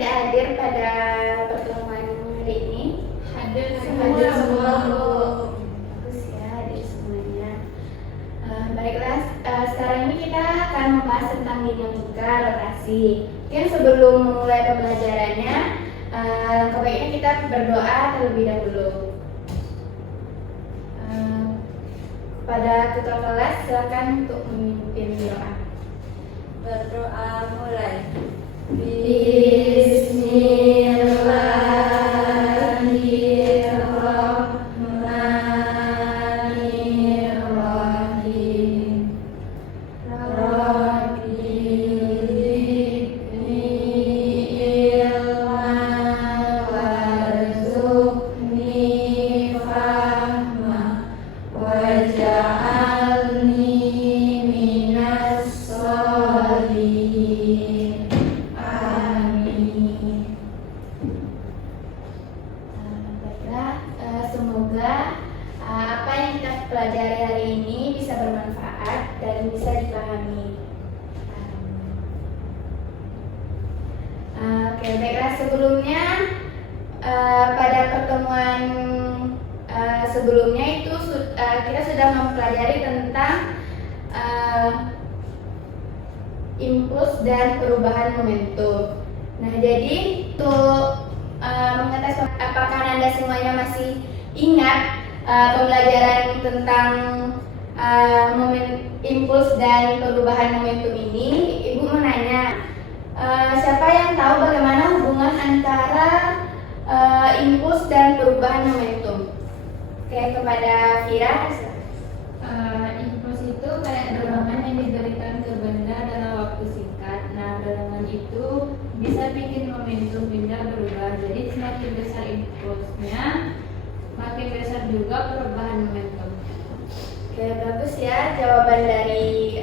tidak hadir pada pertemuan hari ini? Hadir Semua, Bu. Bagus ya, hadir semuanya. Baiklah, sekarang ini kita akan membahas tentang dinamika rotasi. Mungkin sebelum memulai pembelajarannya, alangkah baiknya kita berdoa terlebih dahulu. Kepada ketua kelas, silakan untuk memimpin doa. Berdoa mulai. Bismillahirrahmanirrahim. Rabbi zidni ilman warzuqni fahma waj'alni minas sholihin. Amin. Baiklah, semoga apa yang kita pelajari hari ini bisa bermanfaat dan bisa dipahami. Oke, baiklah, sebelumnya pada pertemuan sebelumnya itu kita sudah mempelajari tentang impuls dan perubahan momentum. Nah, jadi untuk mengetes apakah Anda semuanya masih ingat pembelajaran tentang impuls dan perubahan momentum ini, Ibu menanya, siapa yang tahu bagaimana hubungan antara impuls dan perubahan momentum? Oke, kepada Vira. Impuls itu kayak dorongan yang diberikan ke benda dalam waktu singkat. Nah, dorongan itu bisa bikin momentum benda berubah. Jadi semakin besar impulsnya, makin besar juga perubahan momentum. Oke, bagus ya jawaban dari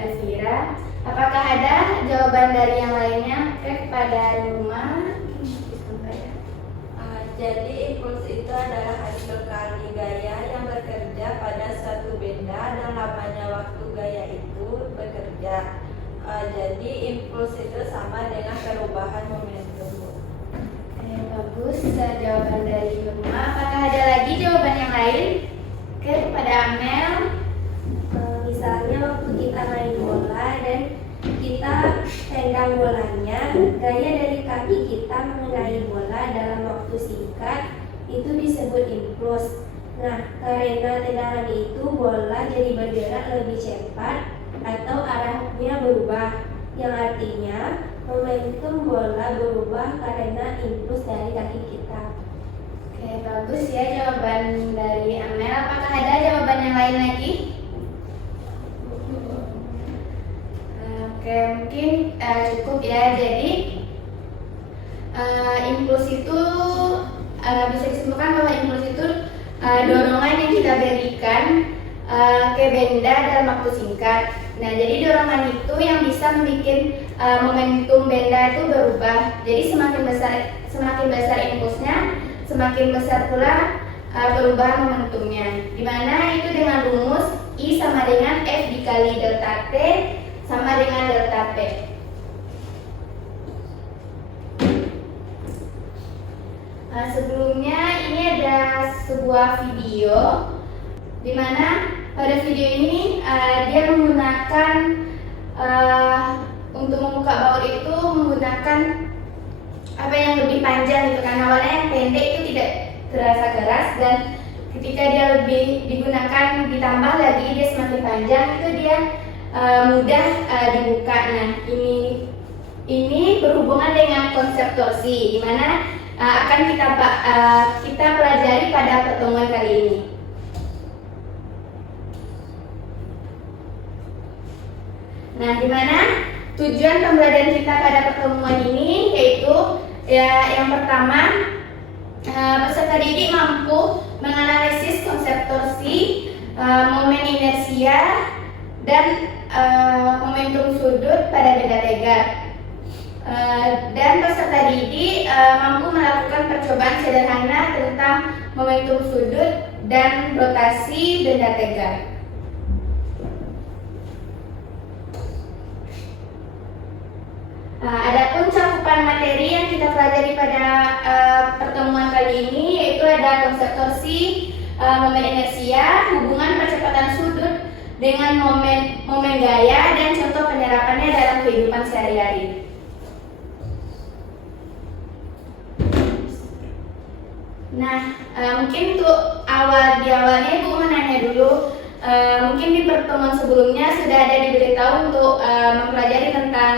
Elvira. Apakah ada jawaban dari yang lainnya? Oke, kepada rumah. Jadi impuls itu adalah hasil kali gaya yang bekerja pada suatu benda dan lamanya waktu gaya itu bekerja. Jadi impuls itu sama dengan perubahan momentum. Oke, bagus jawaban dari rumah. Apakah ada lagi jawaban yang lain? Oke, kepada Amel. Misalnya waktu kita main bola dan kita tendang bolanya, gaya dari kaki kita mengenai bola dalam waktu singkat itu disebut impuls. Nah, karena tendangan itu bola jadi bergerak lebih cepat atau arahnya berubah, yang artinya momentum bola berubah karena impuls dari kaki kita. Oke, bagus ya jawaban dari Amel. Apakah ada jawaban yang lain lagi? Oke, mungkin cukup ya. Jadi impuls itu bisa disimpulkan bahwa impuls itu dorongan yang kita berikan ke benda dalam waktu singkat. Nah, jadi dorongan itu yang bisa membuat momentum benda itu berubah. Jadi semakin besar impulsnya, semakin besar pula perubahan momentumnya. Dimana itu dengan rumus I sama dengan F dikali delta T sama dengan delta P. Sebelumnya ini ada sebuah video di mana pada video ini dia menggunakan untuk membuka baut itu menggunakan apa yang lebih panjang gitu kan. Awalnya yang pendek itu tidak terasa keras, dan ketika dia lebih digunakan ditambah lagi dia semakin panjang, itu dia mudah dibuka. Nah, ini berhubungan dengan konsep torsi, di mana akan kita pelajari pada pertemuan kali ini. Nah, di mana tujuan pembelajaran kita pada pertemuan ini yaitu yang pertama, peserta didik mampu menganalisis konsep torsi, momen inersia, dan momentum sudut pada benda tegak. Dan peserta didik mampu melakukan percobaan sederhana tentang momentum sudut dan rotasi benda tegak. Adapun cakupan materi yang torsi, momen inersia, hubungan percepatan sudut dengan momen gaya, dan contoh penerapannya dalam kehidupan sehari-hari. Nah, mungkin untuk awalnya Ibu mau nanya dulu. Mungkin di pertemuan sebelumnya sudah ada diberitahu untuk mempelajari tentang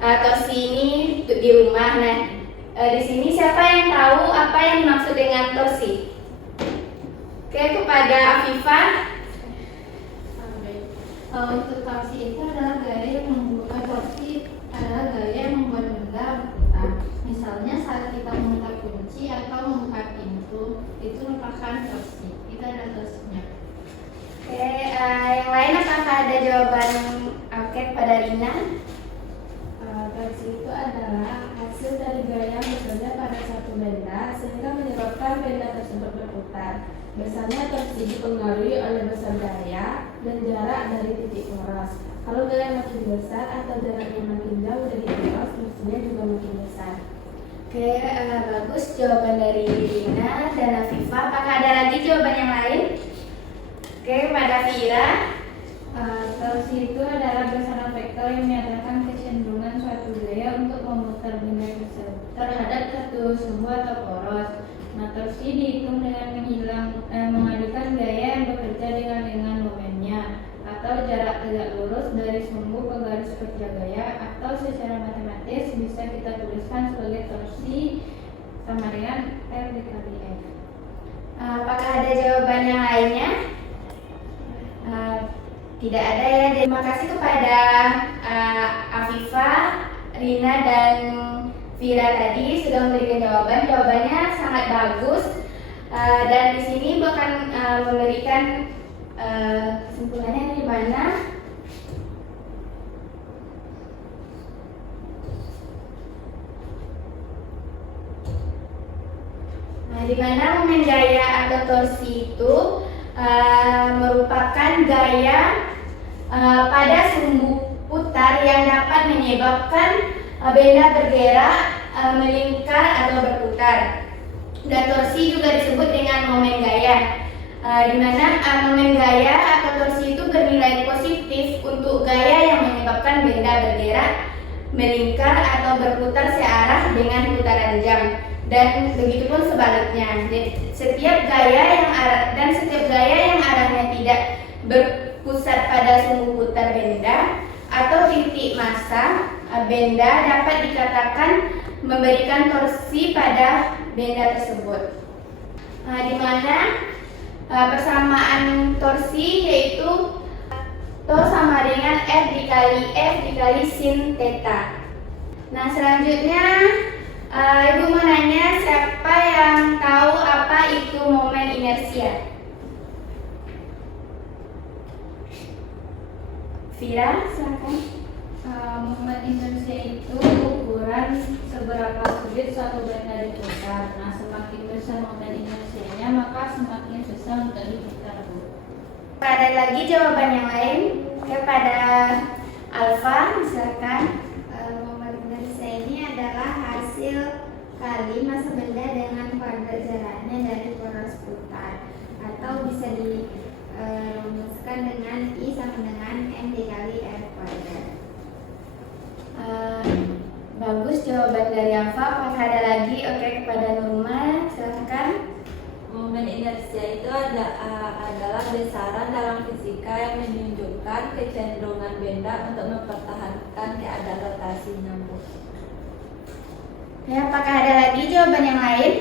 torsi ini di rumah. Nah, di sini siapa yang tahu apa yang dimaksud dengan torsi? Oke, kepada Afifah. Untuk torsi itu adalah gaya yang membuka torsi adalah gaya yang membuat benda berputar. Misalnya saat kita membuka kunci atau membuka pintu, itu merupakan torsi. Itu adalah torsinya. Oke, yang lain apakah ada jawaban? Oke, pada Rina. Torsi itu adalah hasil dari gaya yang bekerja pada satu benda sehingga menyebabkan benda tersebut berputar. Biasanya torsi dipengaruhi oleh besar gaya dan jarak dari titik poros. Kalau gaya makin besar atau jaraknya makin jauh dari poros, torsinya juga makin besar. Oke, bagus jawaban dari Rina dan Afifah. Apakah ada lagi jawaban yang lain? Oke, pada Fira. Torsi itu adalah besaran vektor yang menyatakan kecenderungan suatu gaya untuk memutar benda tersebut terhadap satu sumbu atau poros. Nah, torsi dihitung dengan memadukan gaya yang bekerja dengan momennya atau jarak tegak lurus dari sumbu ke garis kerja gaya, atau secara matematis bisa kita tuliskan sebagai torsi sama dengan R dikali F. Apakah ada jawaban yang lainnya? Tidak ada ya. Terima kasih kepada Afifah, Rina, dan Vira tadi sudah memberikan jawaban. Jawabannya sangat bagus. Dan di sini bahkan memberikan kesimpulannya di mana di mana momen gaya atau torsi itu merupakan gaya pada sumbu putar yang dapat menyebabkan benda bergerak, melingkar atau berputar. Dan torsi juga disebut dengan momen gaya, di mana momen gaya atau torsi itu bernilai positif untuk gaya yang menyebabkan benda bergerak, melingkar atau berputar searah dengan putaran jam. Dan begitu pun sebaliknya. Setiap gaya yang arahnya tidak berpusat pada sumbu putar benda atau titik massa benda dapat dikatakan memberikan torsi pada benda tersebut. Di mana persamaan torsi yaitu tor sama dengan F dikali sin theta. Nah, selanjutnya Ibu mau nanya siapa yang tahu apa itu momen inersia? Vira, silakan. Momen inersia itu ukuran seberapa sulit suatu benda diputar. Nah, semakin besar momen inersianya, maka semakin susah untuk diputar. Ada lagi jawaban yang lain? Kepada Alfa, silakan. Momen inersia ini adalah hasil kali massa benda dengan kuadrat jaraknya dari poros putar, atau bisa dirumuskan dengan I sama dengan M dikali R kuadrat. Bagus jawaban dari Alfa. Apakah ada lagi? Oke, kepada Nurma, silakan. Momen inersia itu adalah besaran dalam fisika yang menunjukkan kecenderungan benda untuk mempertahankan keadaan rotasinya. Oke, apakah ada lagi jawaban yang lain?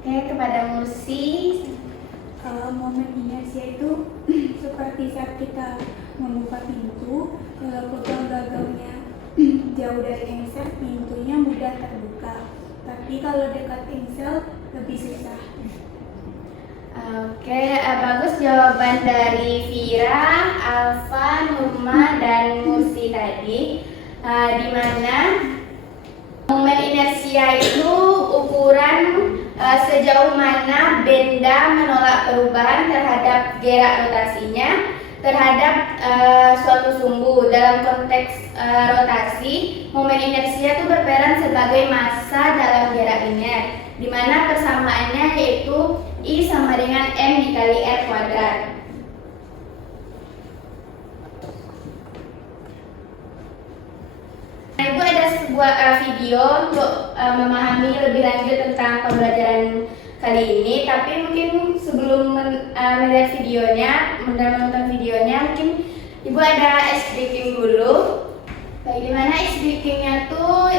Oke, kepada Mursi. Kalau momen inersia itu seperti saat kita membuka pintu, kalau gagal-gagalnya jauh dari engsel, pintunya mudah terbuka. Tapi kalau dekat engsel lebih susah. Oke, bagus jawaban dari Vira, Alfa, Nurma, dan Mursi tadi. Di mana momen inersia itu ukuran sejauh mana benda menolak perubahan terhadap gerak rotasinya terhadap suatu sumbu. Dalam konteks rotasi, momen inersia itu berperan sebagai massa dalam gerak linear. di mana persamaannya yaitu I sama dengan M dikali R kuadrat. Nah, Ibu ada sebuah video untuk memahami lebih lanjut tentang pembelajaran kali ini, tapi mungkin sebelum melihat videonya, menonton videonya, mungkin Ibu ada ice breaking dulu. Bagaimana ice breakingnya tuh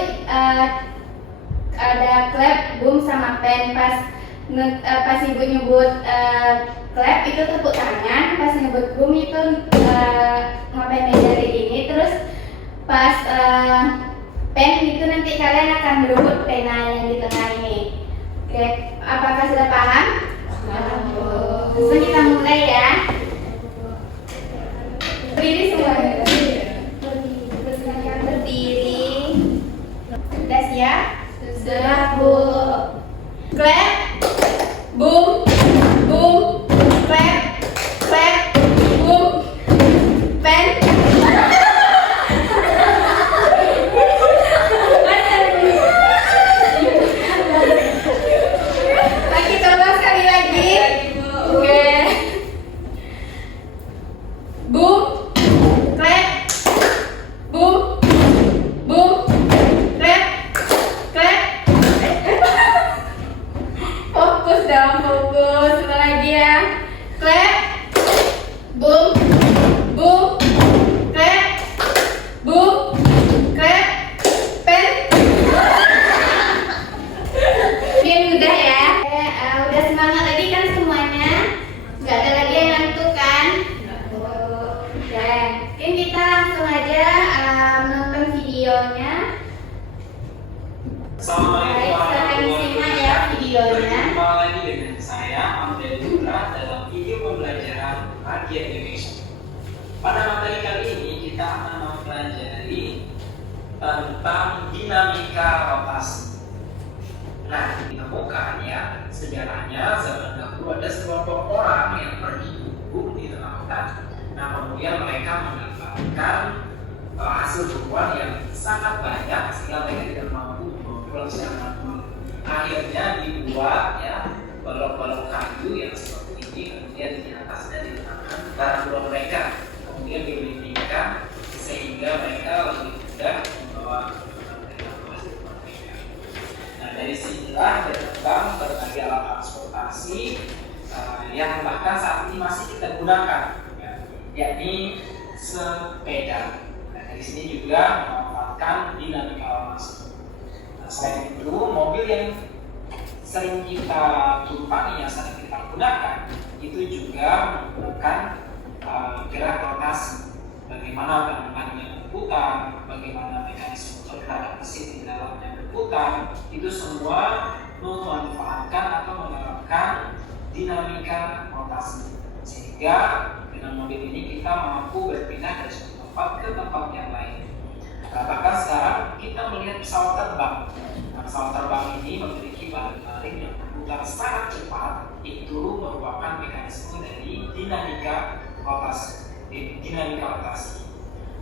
ada clap, boom, sama pen. Pas Ibu nyebut clap itu tepuk tangan, pas nyebut boom itu ngapain jari ini, terus pas pen itu nanti kalian akan berebut pena yang di tengah ini. Oke, apakah sudah paham? Langsung kita mulai ya. Berdiri semuanya. Berdiri. Sudah siap? Sudah, Bu. Clap, boom, boom, clap, clap, boom, pen. Lagi tolong sekali lagi. Oke. Boom, clap, boom, boom, clap, clap. Fokus dong, fokus. Ulang lagi ya. Clap, boom, boom, clap, boom, clap, pen. Ini mudah ya. Udah semangat tadi kan semuanya? Gak ada lagi yang ngantuk kan? Oke, mungkin kita langsung aja menonton videonya. Assalamualaikum Baik, silakan disimak ya videonya. Berjumpa lagi dengan saya, Amdel Dura, dalam video pembelajaran Bagian Indonesia. Pada materi kali ini kita akan mempelajari tentang dinamika rotasi. Nah, ditemukan ya, sejarahnya zaman dahulu ada sekelompok orang yang berhidup di tengah hutan. Nah, kemudian mereka mendapatkan hasil buah yang sangat banyak sehingga mereka tidak mampu memperoleh secara manual. Akhirnya dibuat ya balok-balok kayu yang seperti ini, kemudian di atasnya diletakkan barang buah mereka, kemudian dilindingkan sehingga mereka lebih mudah membawa hasil buah mereka. Nah, dari sinilah berkembang berbagai alat transportasi yang bahkan saat ini masih kita gunakan, ya, yakni sepeda. Nah, dari sini juga memanfaatkan dinamika rotasi. Nah, selain itu, mobil yang sering kita tumpangi, yang sering kita gunakan, itu juga menggunakan gerak rotasi. Bagaimana bangunannya berputar, bagaimana mekanisme pergerakan mesin di dalamnya berputar, itu semua memanfaatkan atau menerapkan dinamika rotasi. Sehingga dengan mobil ini kita mampu berpindah dari satu tempat ke tempat yang lain. Nah, bahkan sekarang kita melihat pesawat terbang. Nah, pesawat terbang ini memiliki baling-baling yang berputar sangat cepat. Itu merupakan mekanisme dari dinamika rotasi.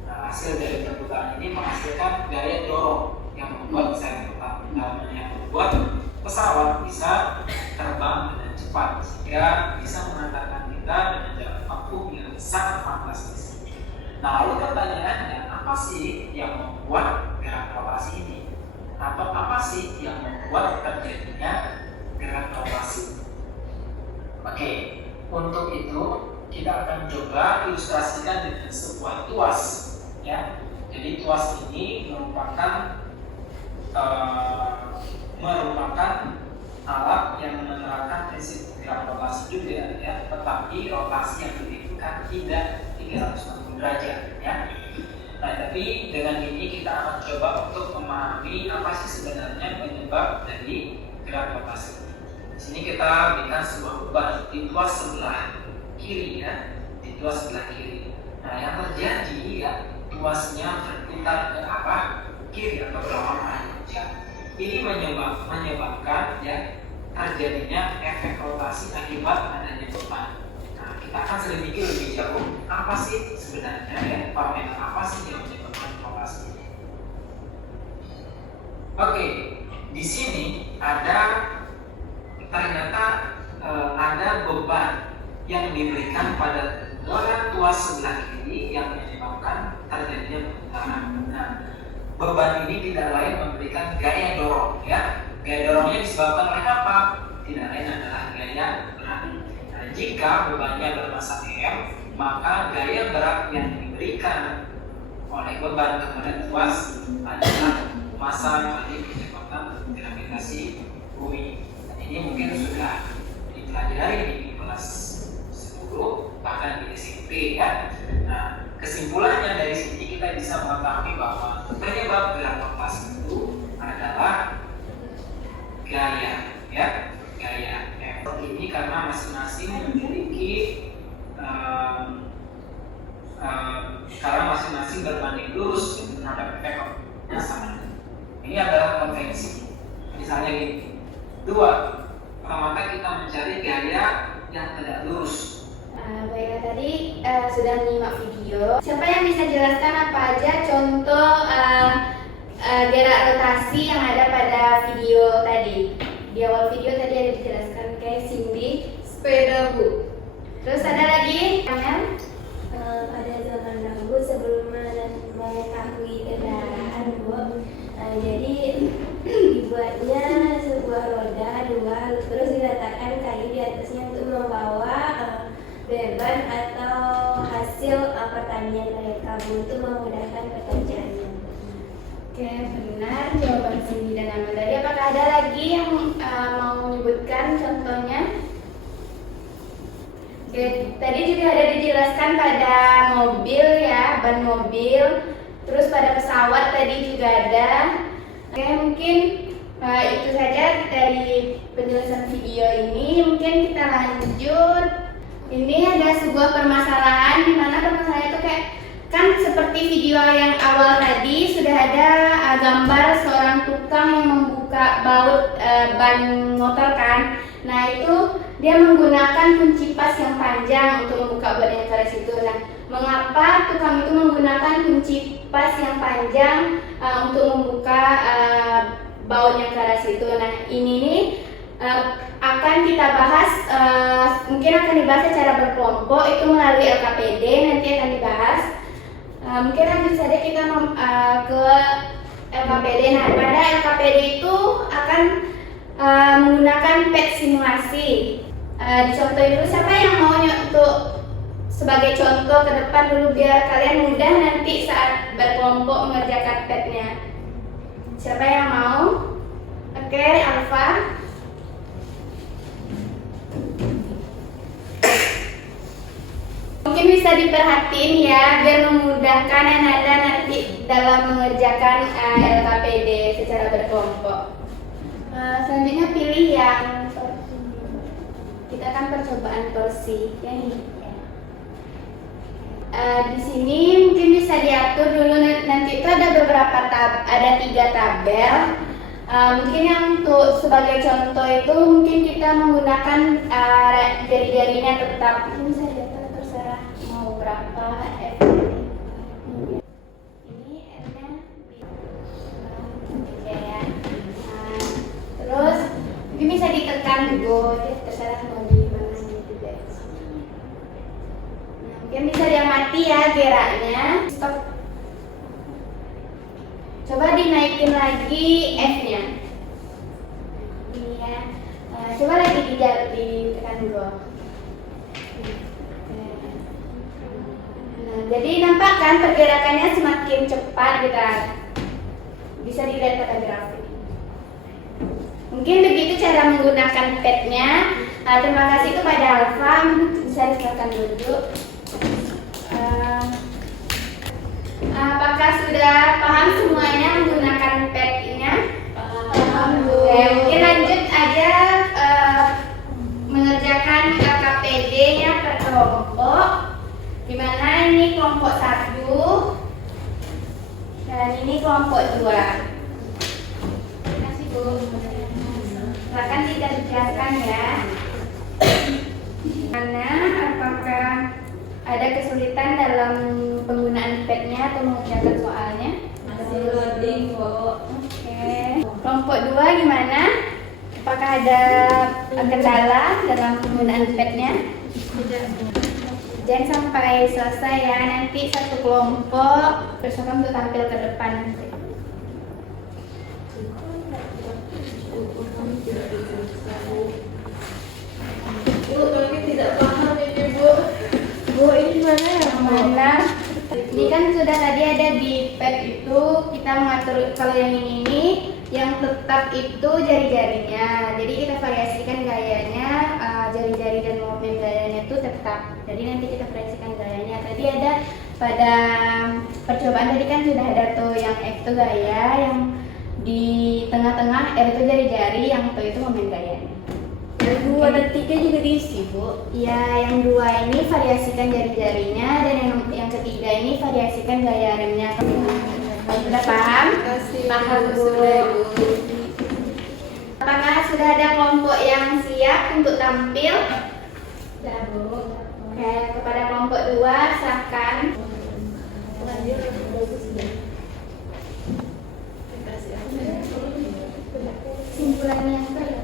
Nah, hasil dari perputaran ini menghasilkan gaya dorong yang membuat membuat pesawat bisa terbang dengan cepat sehingga bisa mengantarkan kita dengan jarak tempuh yang sangat fantastis. Nah, lalu pertanyaannya, apa sih yang membuat gerak rotasi ini? Atau apa sih yang membuat terjadinya gerak rotasi? Oke, untuk itu kita akan coba ilustrasikan dengan sebuah tuas, ya. Jadi tuas ini merupakan alat yang menerapkan prinsip gerak rotasi juga, ya. Tetapi rotasi yang dilakukan tidak 360 derajat, ya. Nah, tapi dengan ini kita akan coba untuk memahami apa sih sebenarnya penyebab dari gerak rotasi. Di sini kita berikan sebuah beban di tuas sebelah kiri, ya, di tuas sebelah kiri. Nah, yang terjadi ya tuasnya berputar ke arah kiri atau berlawanan arah. Ya. Ini menyebabkan ya terjadinya efek rotasi akibat adanya beban. Nah, kita akan selidiki lebih jauh apa sih sebenarnya ya parameter apa sih yang menyebabkan rotasi ini. Oke, di sini ada yang diberikan pada orang tua sebelah kiri yang menyebabkan terjadinya perputaran. Nah, beban ini tidak lain memberikan gaya dorong, ya. Gaya dorongnya disebabkan oleh apa? Tidak lain adalah gaya berat. Nah, jika bebannya bermassa M, maka gaya berat yang diberikan oleh beban kepada tuas adalah massa kali kecepatan gravitasi bumi. Dan ini mungkin sudah dipelajari di kelas 10, bahkan di SMP, ya. Nah, kesimpulannya dari sini kita bisa mengetahui bahwa penyebab gerak lepas itu adalah gaya, ya, gaya F. Ini karena masing-masing memiliki karena masing-masing berbanding lurus terhadap efeknya sama. Ini adalah konvensi. Misalnya gini, dua, pertama kita mencari gaya yang tidak lurus. Baiklah, tadi sudah menyimak video. Siapa yang bisa jelaskan apa aja contoh gerak rotasi yang ada pada video tadi? Di awal video tadi ada dijelaskan kayak Cindy, sepeda bu. Terus ada lagi, Kamel? Pada zaman dahulu sebelum mengetahui kendaraan, Bu, jadi dibuatnya sebuah roda dua, terus diletakkan kayu di atasnya untuk membawa beban atau hasil pertanian mereka, untuk memudahkan pekerjaannya. Oke, benar jawaban Cindy dan Amel tadi. Apakah ada lagi yang mau menyebutkan contohnya? Oke, tadi juga ada dijelaskan pada mobil, ya, ban mobil. Terus pada pesawat tadi juga ada. Oke, mungkin itu saja dari penjelasan video ini. Mungkin kita lanjut. Ini ada sebuah permasalahan di mana permasalahan itu kayak kan seperti video yang awal tadi sudah ada gambar seorang tukang yang membuka baut ban motor kan. Nah, itu dia menggunakan kunci pas yang panjang untuk membuka baut yang keras itu. Nah, mengapa tukang itu menggunakan kunci pas yang panjang untuk membuka baut yang keras itu? Nah, ini nih akan kita bahas, mungkin akan dibahas secara berkelompok itu melalui LKPD, nanti akan dibahas. Mungkin lanjut saja kita ke LKPD. Nah, pada LKPD itu akan menggunakan PET simulasi. Dicontohin dulu, siapa yang mau untuk sebagai contoh ke depan dulu biar kalian mudah nanti saat berkelompok mengerjakan PET-nya. Siapa yang mau? Oke, Alfa. Mungkin bisa diperhatiin ya biar memudahkan Anda nanti dalam mengerjakan LKPD secara berkelompok. Selanjutnya pilih yang kita akan percobaan torsi yang ini. Di sini mungkin bisa diatur dulu, nanti itu ada beberapa ada 3 tabel. Mungkin yang untuk sebagai contoh itu mungkin kita menggunakan jari-jarinya tetap. Ini bisa diatur terserah mau berapa F. Ini F-nya ya. Terus mungkin bisa ditekan go, terserah mau di mana gitu guys. Nah, mungkin bisa diamati ya geraknya. Stop. Coba dinaikin lagi F-nya. Ini ya. Coba lagi ditekan go. Nah, jadi nampak kan pergerakannya semakin cepat kita. Bisa dilihat pada grafik. Mungkin begitu cara menggunakan pad-nya. Terima kasih kepada Alfa. Bisa diserahkan dulu. Apakah sudah paham semuanya menggunakan pad-nya? Mungkin lanjut aja mengerjakan LKPD-nya per kelompok. Dimana ini kelompok 1 dan ini kelompok 2. Terima kasih Bu. Silakan kita dijelaskan ya. Karena apakah ada kesulitan dalam penggunaan pad-nya atau mengerjakan soalnya? Masih loading, Bu. Oke. Kelompok 2 gimana? Apakah ada kendala dalam penggunaan pad-nya? Jangan sampai selesai ya, nanti satu kelompok berusaha untuk tampil ke depan nanti. Bu, kami tidak paham ini Bu. Bu, ini gimana ya? Mana? Ini kan sudah tadi ada di pad itu, kita mengatur kalau yang ini yang tetap itu jari-jarinya. Jadi kita variasikan gayanya, jari-jari dan momen gayanya itu tetap. Jadi nanti kita variasikan gayanya. Tadi ada pada percobaan tadi kan sudah ada tuh yang F itu gaya, yang di tengah-tengah R itu jari-jari, yang itu momen gayanya. Yang 2 dan 3 juga diisi Bu. Ya, yang 2 ini variasikan jari-jarinya, dan yang ketiga ini variasikan gaya remnya. Sudah paham? Paham Bu. Apakah sudah ada kelompok yang siap untuk tampil? Sudah Bu. Oke, kepada kelompok 2 silakan. Simpulannya apa ya?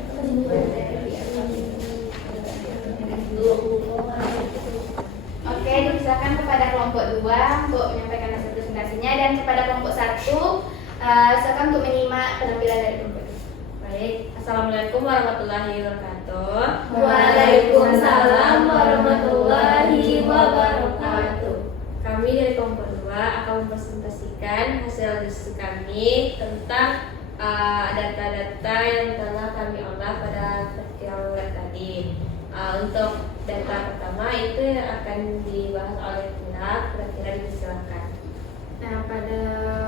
Oke, silakan kepada kelompok 2 untuk menyampaikan hasil presentasinya, dan kepada kelompok 1 silakan untuk menyimak penampilan dari kelompok 2. Baik, Assalamualaikum warahmatullahi wabarakatuh. Waalaikumsalam warahmatullahi wabarakatuh. Kami dari kelompok 2 akan mempresentasikan hasil diskusi kami tentang data-data yang telah kami olah pada pertemuan tadi. Untuk data pertama itu akan dibahas oleh Kira, kira-kira disilakan. Nah, pada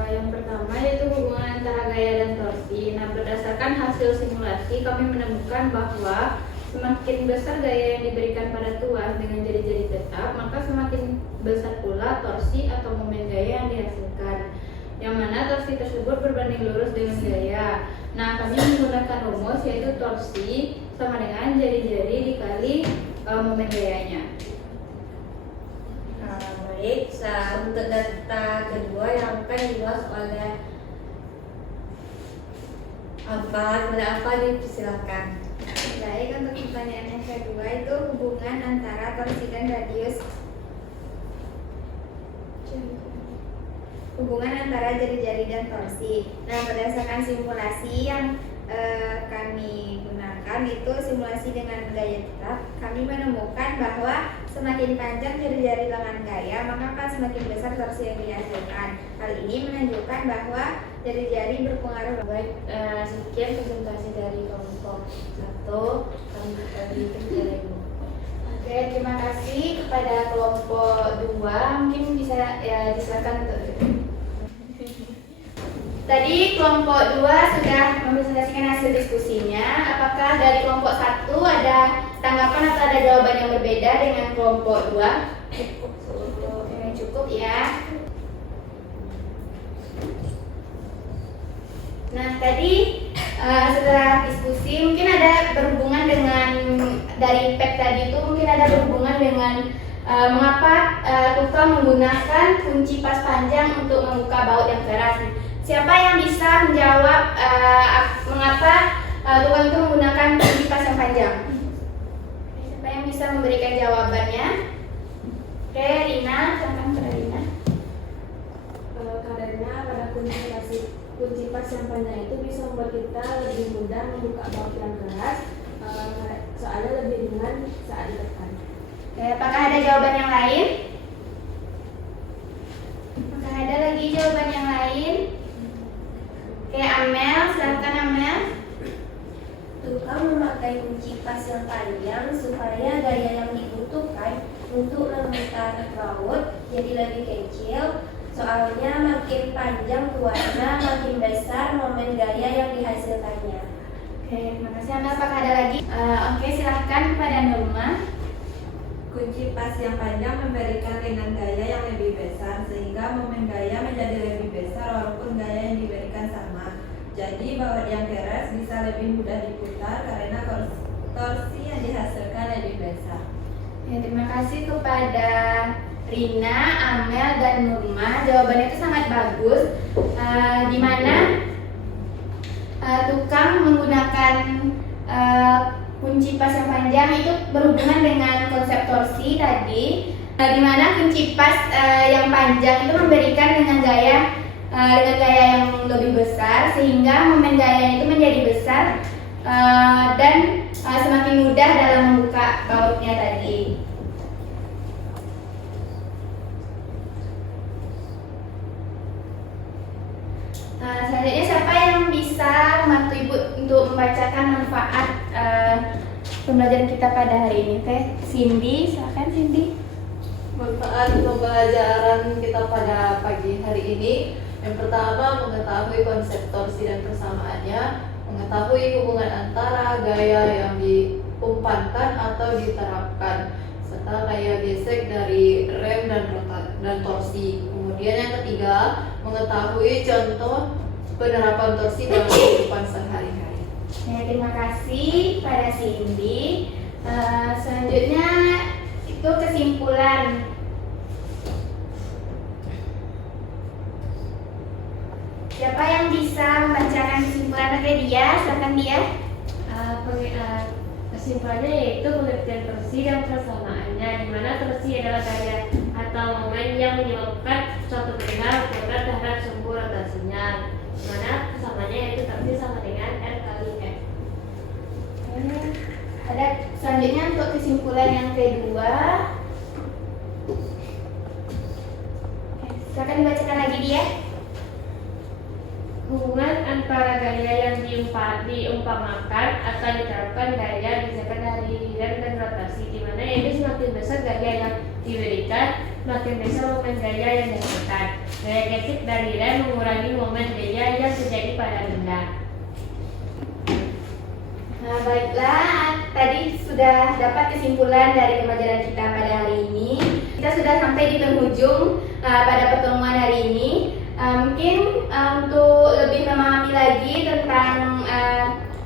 yang pertama yaitu hubungan antara gaya dan torsi. Nah, berdasarkan hasil simulasi kami menemukan bahwa semakin besar gaya yang diberikan pada tuas dengan jari-jari tetap, maka semakin besar pula torsi atau momen gaya yang dihasilkan, yang mana torsi tersebut berbanding lurus dengan gaya. Nah, kami menggunakan rumus yaitu torsi sama dengan jari-jari dikali momen gayanya. Baik, untuk data kedua yang akan dibahas oleh apa dipersilakan. Baik, untuk pertanyaan yang kedua itu hubungan antara torsi dan radius. Hubungan antara jari-jari dan torsi. Nah, berdasarkan simulasi yang kami gunakan itu simulasi dengan gaya tetap, kami menemukan bahwa semakin panjang jari-jari lengan gaya, maka akan semakin besar torsi yang dihasilkan. Hal ini menunjukkan bahwa jari-jari berpengaruh. Baik, sekian presentasi dari kelompok 1. Kami beri Oke, terima kasih kepada kelompok 2. Mungkin bisa ya disilakan untuk Tadi kelompok 2 sudah mempresentasikan hasil diskusinya. Apakah dari kelompok 1 ada tanggapan atau ada jawaban yang berbeda dengan kelompok 2? Cukup ya. Nah, tadi setelah diskusi mungkin ada berhubungan dengan dari PET tadi itu, mungkin ada berhubungan dengan mengapa tukang menggunakan kunci pas panjang untuk membuka baut yang keras. Siapa yang bisa menjawab mengapa tukang itu menggunakan kunci pas yang panjang? Siapa yang bisa memberikan jawabannya? Oke, Rina, silakan pada Rina. Karena pada kunci pas yang panjang itu bisa membuat kita lebih mudah membuka baut yang keras, soalnya lebih ringan saat ditekan. Oke, apakah ada jawaban yang lain? Apakah ada lagi jawaban yang lain? Oke, Amel, silakan Amel. Tukang memakai kunci pas yang panjang supaya gaya yang dibutuhkan untuk memutar baut jadi lebih kecil. Soalnya makin panjang tuasnya, makin besar momen gaya yang dihasilkannya. Oke, terima kasih Amel. Apakah ada lagi? Oke, silahkan kepada Nurma. Kunci pas yang panjang memberikan ringan gaya yang lebih besar sehingga momen gaya menjadi lebih besar walaupun gaya yang diberikan sama. Jadi baut yang keras bisa lebih mudah diputar karena torsi yang dihasilkan lebih besar. Ya, terima kasih kepada Rina, Amel, dan Nurma. Jawabannya itu sangat bagus. Di mana tukang menggunakan kunci pas yang panjang itu berhubungan dengan konsep torsi tadi, di mana kunci pas yang panjang itu memberikan dengan gaya yang lebih besar, sehingga momen gayanya itu menjadi besar dan semakin mudah dalam membuka bautnya tadi. Selanjutnya siapa yang bisa membantu Ibu untuk membacakan manfaat pembelajaran kita pada hari ini? Cindy, silakan Cindy. Manfaat pembelajaran kita pada pagi hari ini, yang pertama mengetahui konsep torsi dan persamaannya, mengetahui hubungan antara gaya yang diumpankan atau diterapkan, serta gaya gesek dari rem dan torsi. Kemudian yang ketiga, mengetahui contoh penerapan torsi dalam kehidupan sehari-hari. Ya, terima kasih pada Cindy. Selanjutnya itu kesimpulan. Siapa yang bisa membacakan kesimpulan? Oke, dia, silakan dia. Kesimpulannya yaitu pengertian torsi dan persamaannya, di mana torsi adalah gaya atau momen yang menyebabkan suatu benda bergerak terhadap sumbu rotasinya, di mana persamaannya yaitu torsi sama dengan R kali F. Ada selanjutnya untuk kesimpulan yang kedua. Silakan dibacakan lagi dia. Hubungan antara gaya yang diumpamakan atau diterapkan gaya misalkan dari rem dan rotasi, di mana yaitu semakin besar gaya yang diberikan, semakin besar momen gaya yang dihasilkan. Gaya gesek dari rem mengurangi momen gaya yang terjadi pada benda. Nah, baiklah, tadi sudah dapat kesimpulan dari pembelajaran kita pada hari ini. Kita sudah sampai di penghujung pada pertemuan hari ini. Mungkin untuk lebih memahami lagi tentang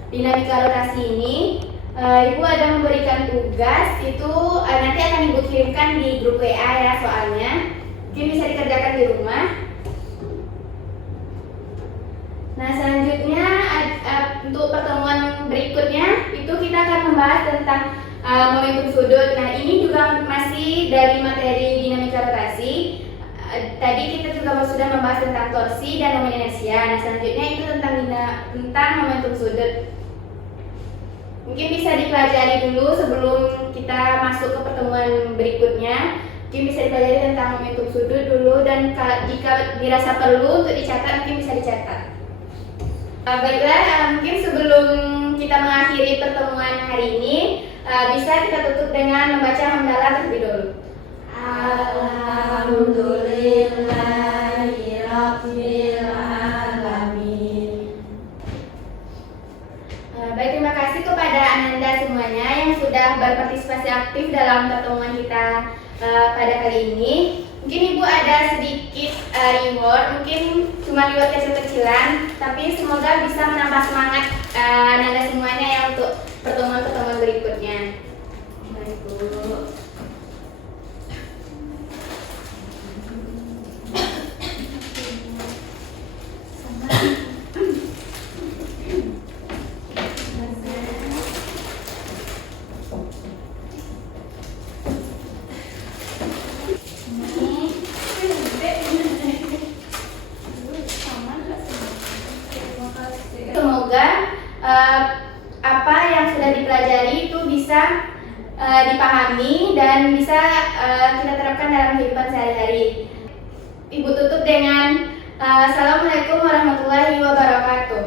dinamika rotasi ini, Ibu ada memberikan tugas, itu nanti akan Ibu kirimkan di grup WA ya soalnya. Mungkin bisa dikerjakan di rumah. Nah, selanjutnya untuk pertemuan berikutnya itu kita akan membahas tentang momentum sudut. Nah, ini juga masih dari materi dinamika rotasi. Tadi kita juga sudah membahas tentang torsi dan momen inersia. Nah, selanjutnya itu tentang momentum sudut. Mungkin bisa dipelajari dulu sebelum kita masuk ke pertemuan berikutnya. Mungkin bisa dipelajari tentang momentum sudut dulu, dan jika dirasa perlu untuk dicatat mungkin bisa dicatat. Baiklah, mungkin sebelum kita mengakhiri pertemuan hari ini, bisa kita tutup dengan membaca hamdalah terlebih dahulu. Alhamdulillahirabbil alamin. Baik, terima kasih kepada Ananda semuanya yang sudah berpartisipasi aktif dalam pertemuan kita pada kali ini. Mungkin Ibu ada sedikit reward, mungkin cuma reward kecil-kecilan, tapi semoga bisa menambah semangat Ananda semuanya ya untuk pertemuan-pertemuan berikutnya. Baik, Bu. Semoga apa yang sudah dipelajari itu bisa dipahami dan bisa kita terapkan dalam kehidupan sehari-hari. Ibu tutup dengan Assalamualaikum warahmatullahi wabarakatuh.